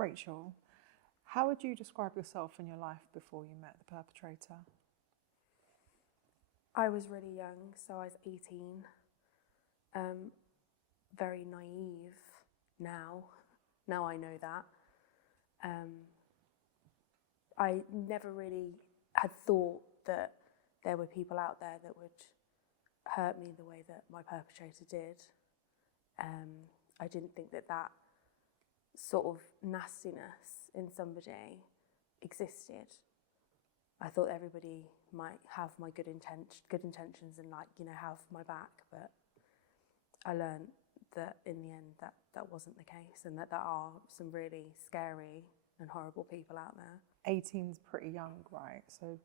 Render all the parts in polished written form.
Rachel, how would you describe yourself in your life before you met the perpetrator? I was really young, so I was 18. Very naive now. Now I know that. I never really had thought that there were people out there that would hurt me the way that my perpetrator did. I didn't think that that sort of nastiness in somebody existed. I thought everybody might have my good intentions and have my back, but I learned that in the end that wasn't the case, and that there are some really scary and horrible people out there. 18's pretty young, right? So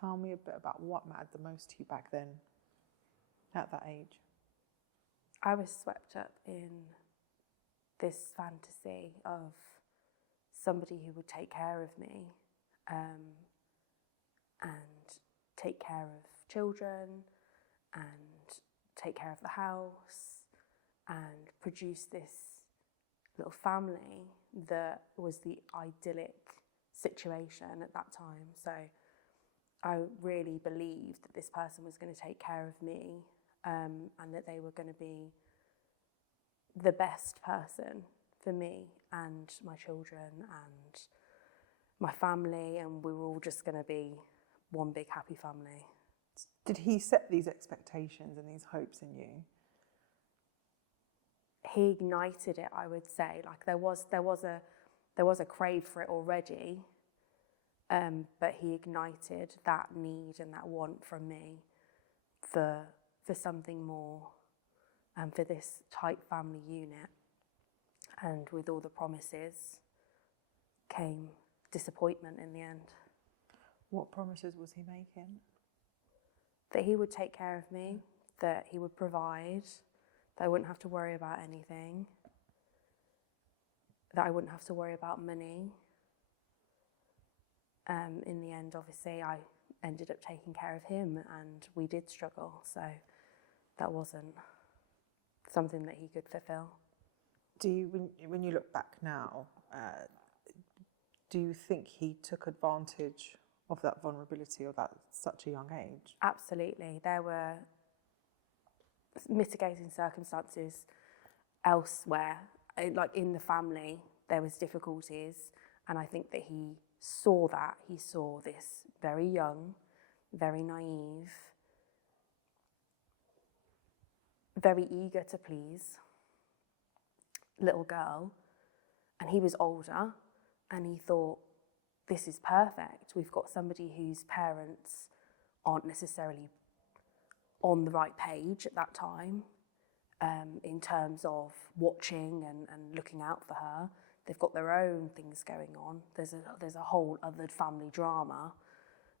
tell me a bit about what mattered the most to you back then, at that age. I was swept up in this fantasy of somebody who would take care of me, and take care of children, and take care of the house, and produce this little family that was the idyllic situation at that time. So I really believed that this person was going to take care of me, and that they were going to be the best person for me and my children and my family, and we were all just going to be one big happy family. Did he set these expectations and these hopes in you? He ignited it, I would say. Like there was a crave for it already, but he ignited that need and that want from me for something more, and for this tight family unit. And with all the promises came disappointment in the end. What promises was he making? That he would take care of me, that he would provide, that I wouldn't have to worry about anything, that I wouldn't have to worry about money. In the end, obviously, I ended up taking care of him, and we did struggle, so that wasn't something that he could fulfill. Do you, when you look back now, do you think he took advantage of that vulnerability or that such a young age? Absolutely. There were mitigating circumstances elsewhere, like in the family, there was difficulties, and I think that he saw that. He saw this very young, very naive, very eager to please little girl, and he was older, and he thought, this is perfect. We've got somebody whose parents aren't necessarily on the right page at that time, in terms of watching and looking out for her. They've got their own things going on. There's a whole other family drama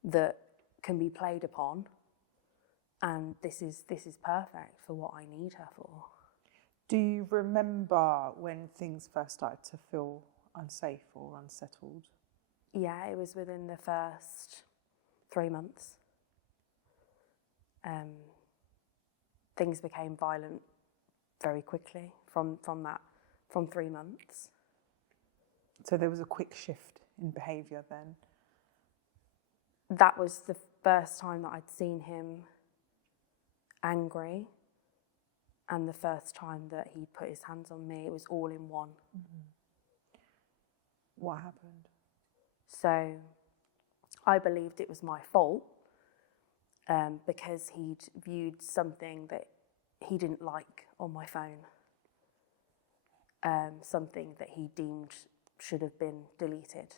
that can be played upon, and this is perfect for what I need her for. Do you remember when things first started to feel unsafe or unsettled? Yeah, it was within the first 3 months. Things became violent very quickly from 3 months. So there was a quick shift in behaviour then? That was the first time that I'd seen him angry, and the first time that he put his hands on me. It was all in one. Mm-hmm. What happened? So I believed it was my fault, because he'd viewed something that he didn't like on my phone, something that he deemed should have been deleted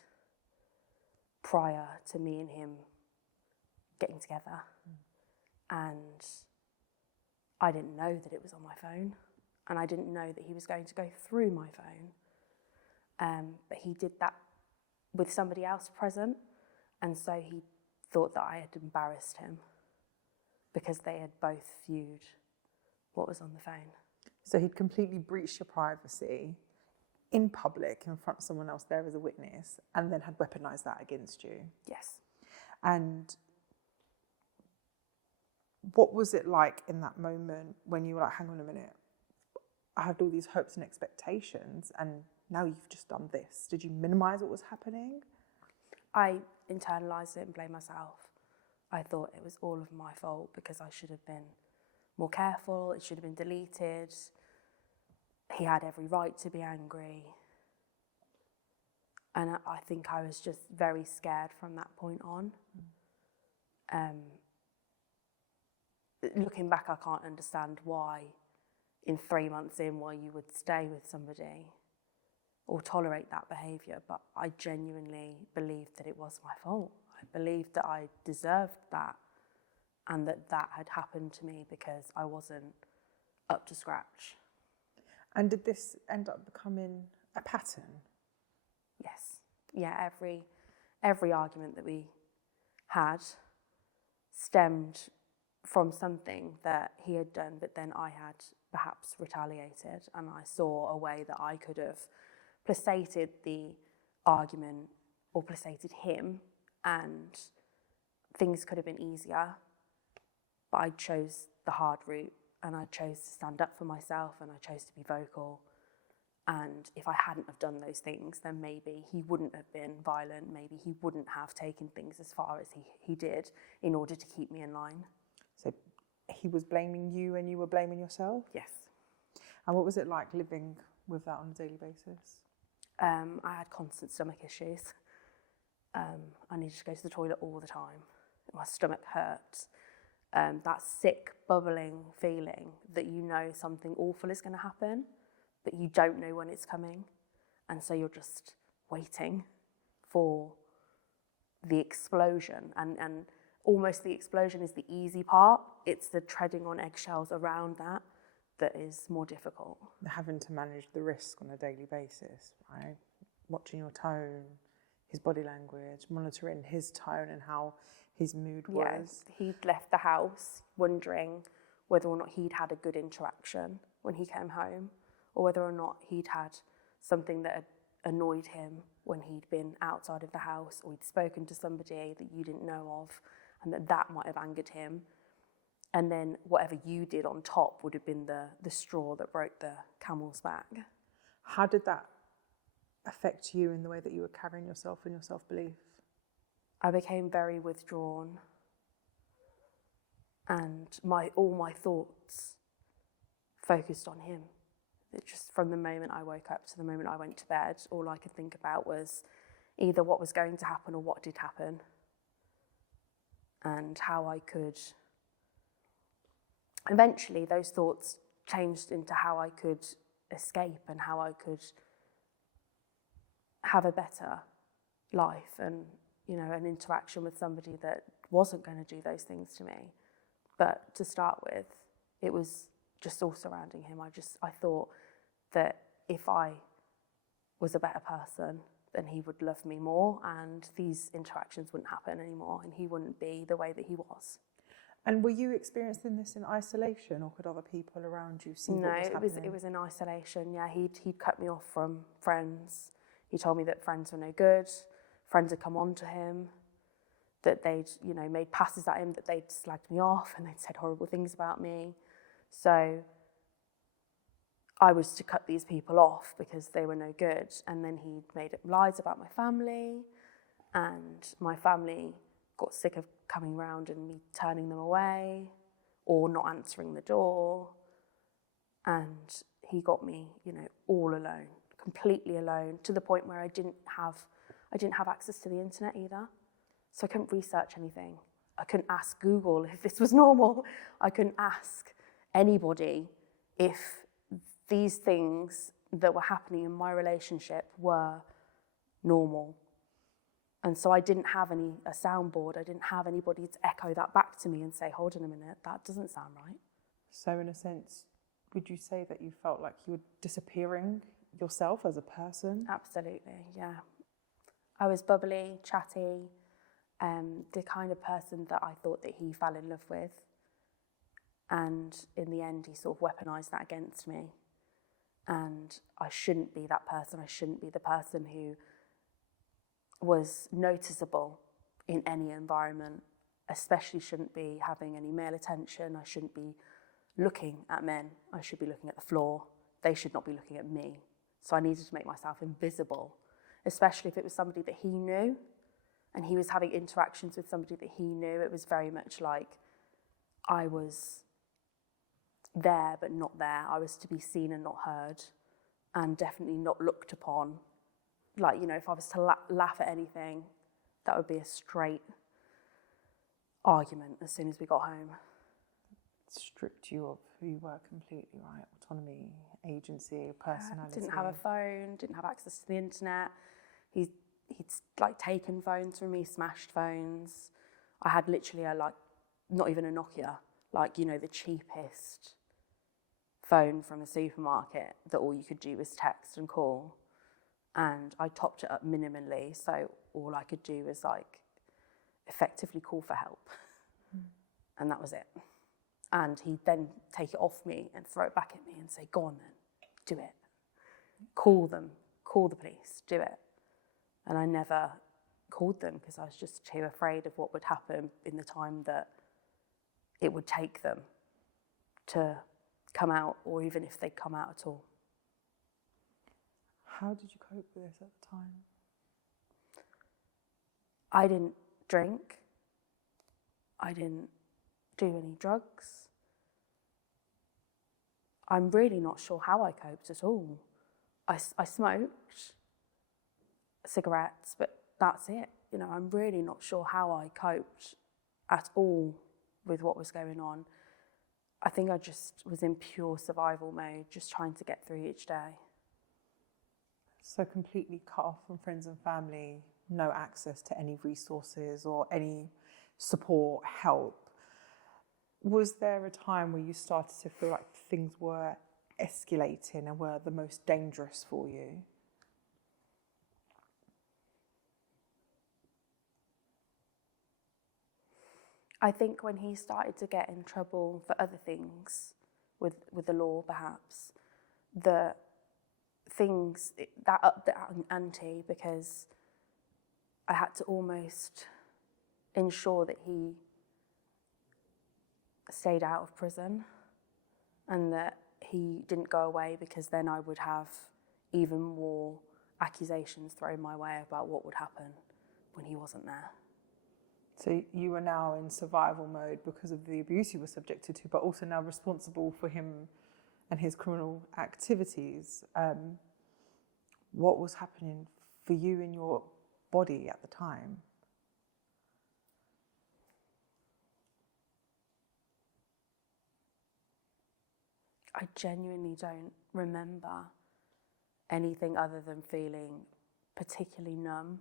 prior to me and him getting together. And I didn't know that it was on my phone, and I didn't know that he was going to go through my phone. But he did that with somebody else present, and so he thought that I had embarrassed him because they had both viewed what was on the phone. So he'd completely breached your privacy in public in front of someone else there as a witness, and then had weaponised that against you? Yes. And what was it like in that moment when you were like, hang on a minute, I had all these hopes and expectations, and now you've just done this? Did you minimise what was happening? I internalised it and blamed myself. I thought it was all of my fault because I should have been more careful, it should have been deleted. He had every right to be angry. And I think I was just very scared from that point on. Looking back, I can't understand why, in 3 months in, why you would stay with somebody or tolerate that behaviour, but I genuinely believed that it was my fault. I believed that I deserved that and that had happened to me because I wasn't up to scratch. And did this end up becoming a pattern? Yes. Yeah, every argument that we had stemmed from something that he had done, but then I had perhaps retaliated, and I saw a way that I could have placated the argument or placated him, and things could have been easier, but I chose the hard route, and I chose to stand up for myself, and I chose to be vocal. And if I hadn't have done those things, then maybe he wouldn't have been violent, maybe he wouldn't have taken things as far as he did in order to keep me in line. So he was blaming you and you were blaming yourself? Yes. And what was it like living with that on a daily basis? I had constant stomach issues. I needed to go to the toilet all the time. My stomach hurt. That sick, bubbling feeling that you know something awful is going to happen, but you don't know when it's coming. And so you're just waiting for the explosion. And almost the explosion is the easy part. It's the treading on eggshells around that is more difficult. Having to manage the risk on a daily basis, right? Watching your tone, his body language, monitoring his tone and how his mood was. Yes, he'd left the house wondering whether or not he'd had a good interaction when he came home, or whether or not he'd had something that had annoyed him when he'd been outside of the house, or he'd spoken to somebody that you didn't know of, and that might have angered him. And then whatever you did on top would have been the straw that broke the camel's back. How did that affect you in the way that you were carrying yourself and your self-belief? I became very withdrawn, and all my thoughts focused on him. It just, from the moment I woke up to the moment I went to bed, all I could think about was either what was going to happen or what did happen, and how I could. Eventually, those thoughts changed into how I could escape and how I could have a better life and, an interaction with somebody that wasn't going to do those things to me. But to start with, it was just all surrounding him. I thought that if I was a better person, then he would love me more and these interactions wouldn't happen anymore and he wouldn't be the way that he was. And were you experiencing this in isolation, or could other people around you see what was happening? No, it was in isolation. Yeah, he'd cut me off from friends. He told me that friends were no good. Friends had come on to him, that they'd, made passes at him, that they'd slagged me off and they'd said horrible things about me. So I was to cut these people off because they were no good. And then he made up lies about my family, and my family got sick of coming round and me turning them away or not answering the door. And he got me, all alone, completely alone, to the point where I didn't have access to the internet either. So I couldn't research anything. I couldn't ask Google if this was normal. I couldn't ask anybody if these things that were happening in my relationship were normal. And so I didn't have a soundboard. I didn't have anybody to echo that back to me and say, hold on a minute, that doesn't sound right. So in a sense, would you say that you felt like you were disappearing yourself as a person? Absolutely, yeah. I was bubbly, chatty, the kind of person that I thought that he fell in love with. And in the end, he sort of weaponised that against me. And I shouldn't be that person. I shouldn't be the person who was noticeable in any environment, especially shouldn't be having any male attention. I shouldn't be looking at men. I should be looking at the floor. They should not be looking at me. So I needed to make myself invisible, especially if it was somebody that he knew and he was having interactions with somebody that he knew. It was very much like I was there but not there. I was to be seen and not heard, and definitely not looked upon. Like, you know, if I was to laugh at anything, that would be a straight argument as soon as we got home. Stripped you of who you were completely, right? Autonomy, agency, personality. Didn't have a phone, didn't have access to the internet. He'd like taken phones from me, smashed phones. I had literally not even a Nokia, like, you know, the cheapest phone from the supermarket that all you could do was text and call. And I topped it up minimally, so all I could do was like effectively call for help. And that was it. And he'd then take it off me and throw it back at me and say, go on then, do it. Call them, call the police, do it. And I never called them because I was just too afraid of what would happen in the time that it would take them to come out, or even if they'd come out at all. How did you cope with this at the time? I didn't drink. I didn't do any drugs. I'm really not sure how I coped at all. I smoked cigarettes, but that's it. You know, I'm really not sure how I coped at all with what was going on. I think I just was in pure survival mode, just trying to get through each day. So completely cut off from friends and family, no access to any resources or any support, help. Was there a time where you started to feel like things were escalating and were the most dangerous for you? I think when he started to get in trouble for other things, with the law perhaps, that upped the ante, because I had to almost ensure that he stayed out of prison and that he didn't go away, because then I would have even more accusations thrown my way about what would happen when he wasn't there. So you were now in survival mode because of the abuse you were subjected to, but also now responsible for him and his criminal activities. What was happening for you in your body at the time? I genuinely don't remember anything other than feeling particularly numb.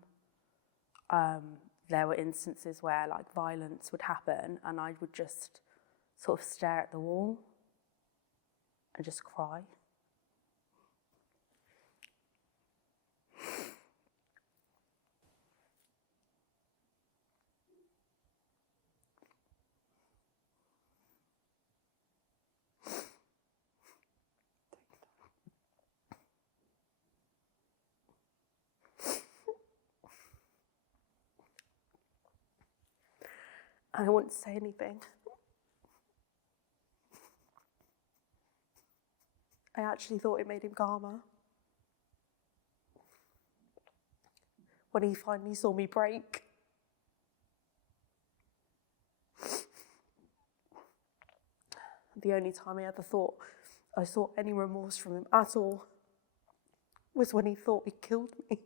There were instances where like violence would happen and I would just sort of stare at the wall and just cry. I don't want to say anything. I actually thought it made him calmer. When he finally saw me break. The only time I ever thought I saw any remorse from him at all was when he thought he killed me.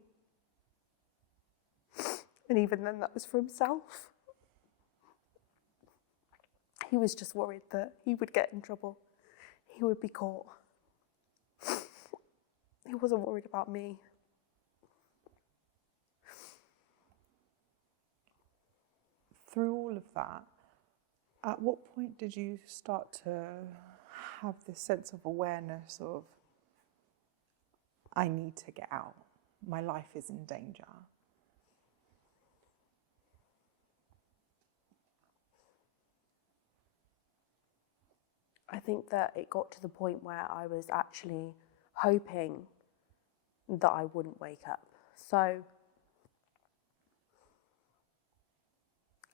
And even then, that was for himself. He was just worried that he would get in trouble. He would be caught. He wasn't worried about me. Through all of that, at what point did you start to have this sense of awareness of, I need to get out, my life is in danger? I think that it got to the point where I was actually hoping that I wouldn't wake up. So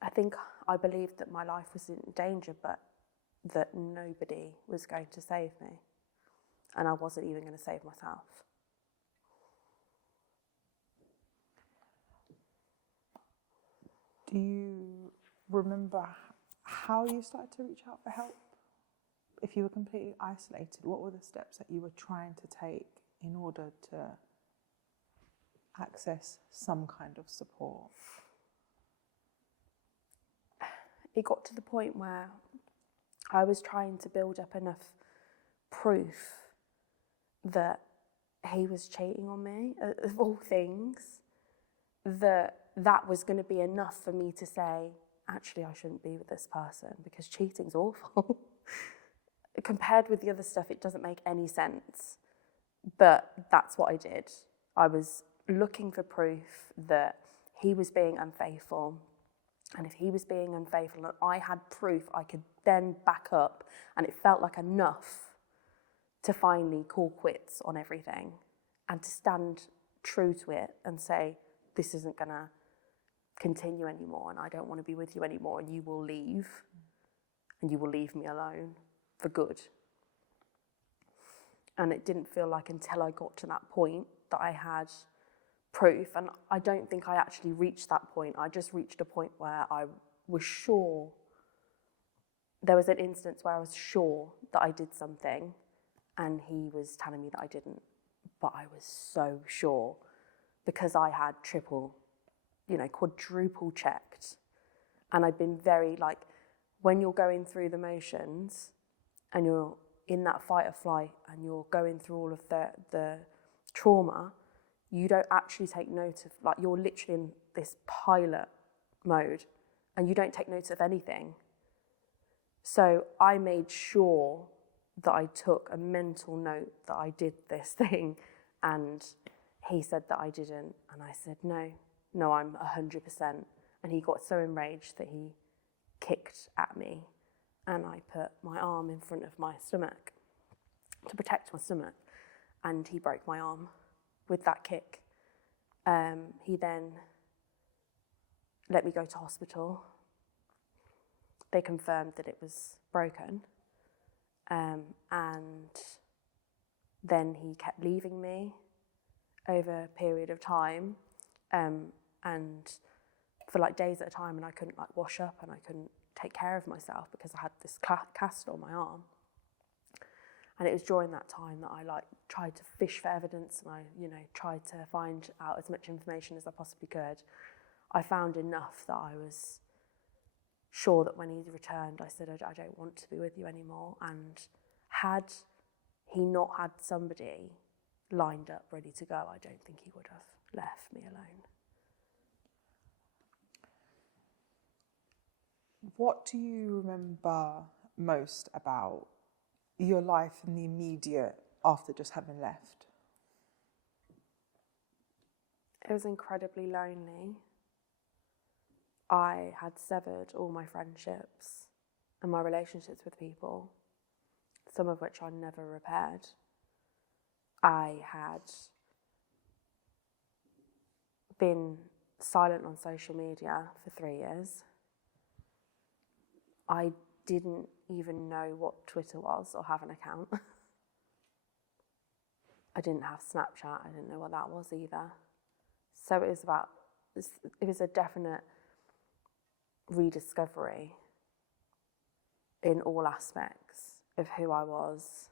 I believed that my life was in danger, but that nobody was going to save me. And I wasn't even going to save myself. Do you remember how you started to reach out for help? If you were completely isolated, what were the steps that you were trying to take in order to access some kind of support? It got to the point where I was trying to build up enough proof that he was cheating on me, of all things, that was going to be enough for me to say, actually, I shouldn't be with this person because cheating's awful. Compared with the other stuff, it doesn't make any sense. But that's what I did. I was looking for proof that he was being unfaithful. And if he was being unfaithful and I had proof I could then back up, and it felt like enough to finally call quits on everything and to stand true to it and say, this isn't going to continue anymore and I don't want to be with you anymore and you will leave and you will leave me alone for good. And it didn't feel like until I got to that point that I had proof, and I don't think I actually reached that point. I just reached a point where I was sure. There was an instance where I was sure that I did something and he was telling me that I didn't, but I was so sure because I had quadruple checked. And I've been very, when you're going through the motions and you're in that fight or flight and you're going through all of the trauma, you don't actually take note of, you're literally in this pilot mode and you don't take note of anything. So I made sure that I took a mental note that I did this thing, and he said that I didn't, and I said, no, I'm 100%. And he got so enraged that he kicked at me, and I put my arm in front of my stomach to protect my stomach, and he broke my arm with that kick. He then let me go to hospital. They confirmed that it was broken, and then he kept leaving me over a period of time, and for days at a time, and I couldn't wash up and I couldn't take care of myself because I had this cast on my arm. And it was during that time that I tried to fish for evidence, and I tried to find out as much information as I possibly could. I found enough that I was sure that when he returned, I said, I don't want to be with you anymore. And had he not had somebody lined up, ready to go, I don't think he would have left me alone. What do you remember most about your life in the immediate after just having left? It was incredibly lonely. I had severed all my friendships and my relationships with people, some of which I never repaired. I had been silent on social media for 3 years. I didn't even know what Twitter was or have an account. I didn't have Snapchat. I didn't know what that was either. So it was a definite rediscovery in all aspects of who I was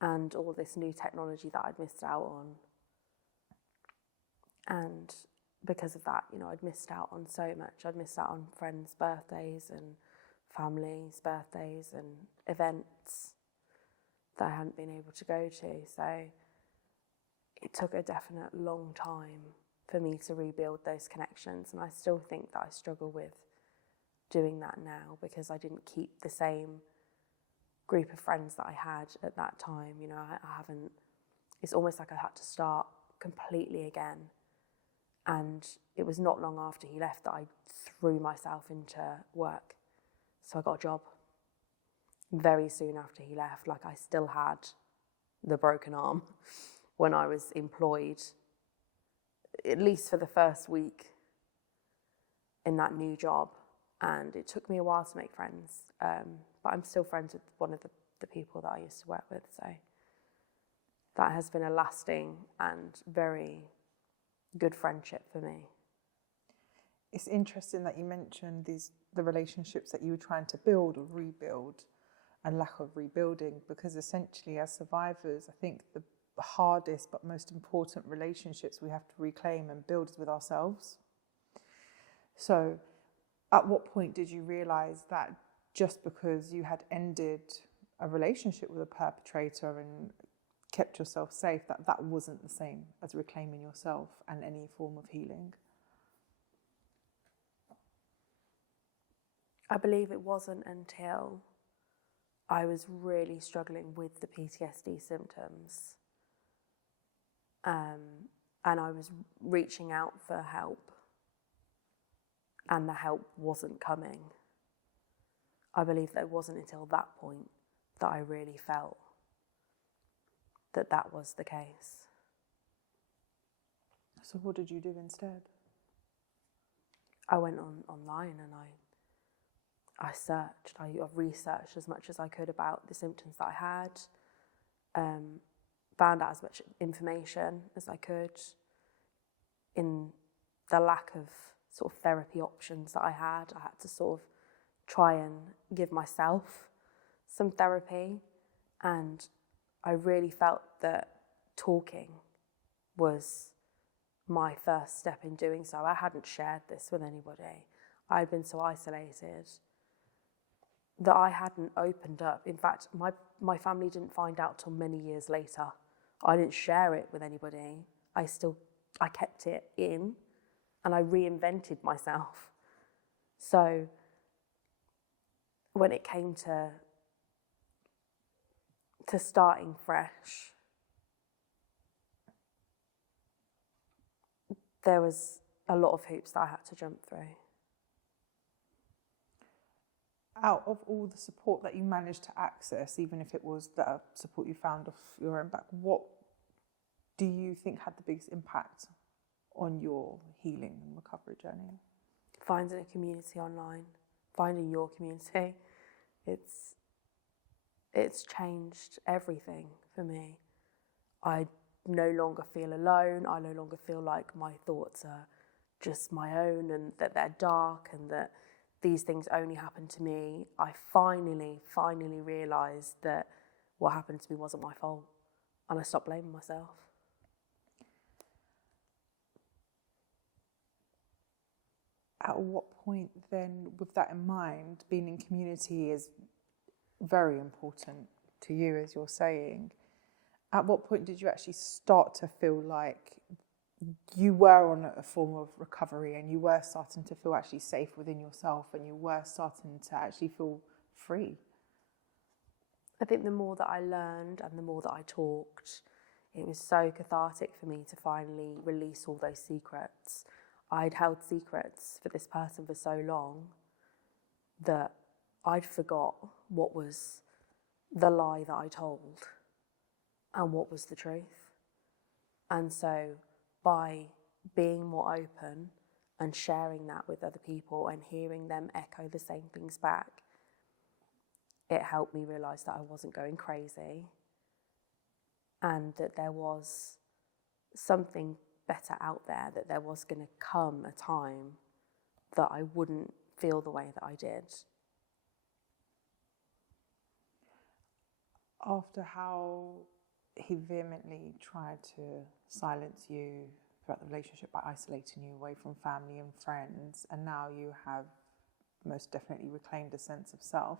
and all this new technology that I'd missed out on. And because of that, I'd missed out on so much. I'd missed out on friends' birthdays and families' birthdays and events that I hadn't been able to go to. So it took a definite long time for me to rebuild those connections. And I still think that I struggle with doing that now because I didn't keep the same group of friends that I had at that time. I haven't, it's almost like I had to start completely again. And it was not long after he left that I threw myself into work. So I got a job very soon after he left. I still had the broken arm when I was employed, at least for the first week in that new job. And it took me a while to make friends, but I'm still friends with one of the people that I used to work with. So that has been a lasting and very good friendship for me. It's interesting that you mentioned the relationships that you were trying to build or rebuild and lack of rebuilding, because essentially as survivors, I think the hardest but most important relationships we have to reclaim and build is with ourselves. So at what point did you realise that just because you had ended a relationship with a perpetrator and kept yourself safe, that wasn't the same as reclaiming yourself and any form of healing? I believe it wasn't until I was really struggling with the PTSD symptoms, and I was reaching out for help, and the help wasn't coming. I believe that it wasn't until that point that I really felt that that was the case. So what did you do instead? I went online and I searched. I researched as much as I could about the symptoms that I had, found out as much information as I could. In the lack of sort of therapy options that I had to sort of try and give myself some therapy, and I really felt that talking was my first step in doing so. I hadn't shared this with anybody. I'd been so isolated that I hadn't opened up. In fact, my family didn't find out till many years later. I didn't share it with anybody. I kept it in, and I reinvented myself. So when it came to starting fresh, there was a lot of hoops that I had to jump through. Out of all the support that you managed to access, even if it was the support you found off your own back, what do you think had the biggest impact on your healing and recovery journey? Finding a community online, finding your community, it's changed everything for me. I no longer feel alone. I no longer feel like my thoughts are just my own and that they're dark and that these things only happen to me. I finally realised that what happened to me wasn't my fault, and I stopped blaming myself. At what point then, with that in mind, being in community is very important to you, as you're saying. At what point did you actually start to feel like you were on a form of recovery and you were starting to feel actually safe within yourself and you were starting to actually feel free? I think the more that I learned and the more that I talked, it was so cathartic for me to finally release all those secrets. I'd held secrets for this person for so long that I'd forgot what was the lie that I told and what was the truth. And so by being more open and sharing that with other people and hearing them echo the same things back, it helped me realise that I wasn't going crazy and that there was something better out there, that there was going to come a time that I wouldn't feel the way that I did. After how he vehemently tried to silence you throughout the relationship by isolating you away from family and friends, and now you have most definitely reclaimed a sense of self,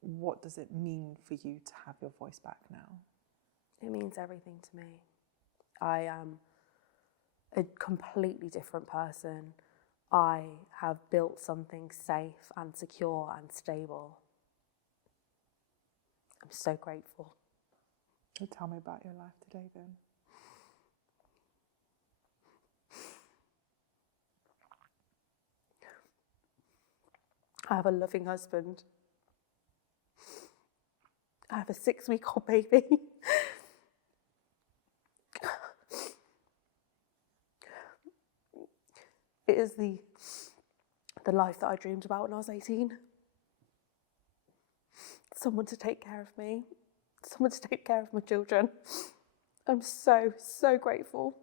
what does it mean for you to have your voice back now? It means everything to me. I am a completely different person. I have built something safe and secure and stable. I'm so grateful. So tell me about your life today then. I have a loving husband. I have a 6-week-old baby. It is the life that I dreamed about when I was 18. Someone to take care of me, someone to take care of my children. I'm so, so grateful,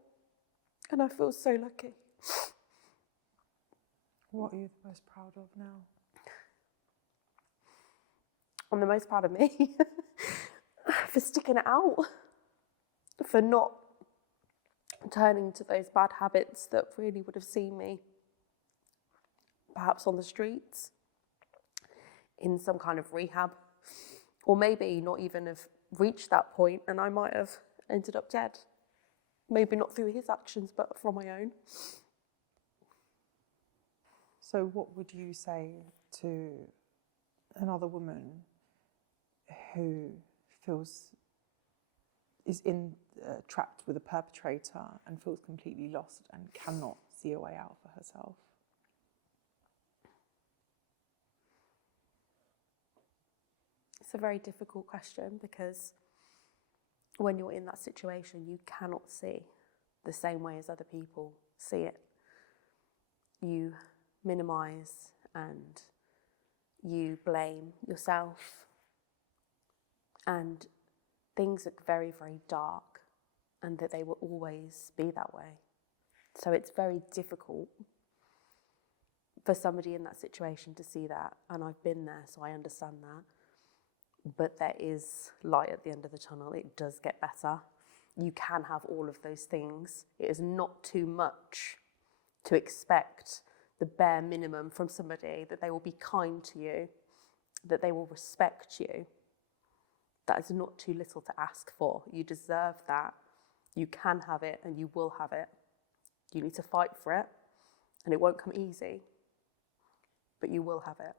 and I feel so lucky. What are you the most proud of now? I'm the most proud of me for sticking it out, for not turning to those bad habits that really would have seen me perhaps on the streets, in some kind of rehab, or maybe not even have reached that point and I might have ended up dead. Maybe not through his actions, but from my own. So what would you say to another woman who is trapped with a perpetrator and feels completely lost and cannot see a way out for herself? It's a very difficult question because when you're in that situation, you cannot see the same way as other people see it. You minimise and you blame yourself, and things look very, very dark, and that they will always be that way. So it's very difficult for somebody in that situation to see that, and I've been there, so I understand that. But there is light at the end of the tunnel. It does get better. You can have all of those things. It is not too much to expect the bare minimum from somebody, that they will be kind to you, that they will respect you. That is not too little to ask for. You deserve that. You can have it and you will have it. You need to fight for it, and it won't come easy, but you will have it.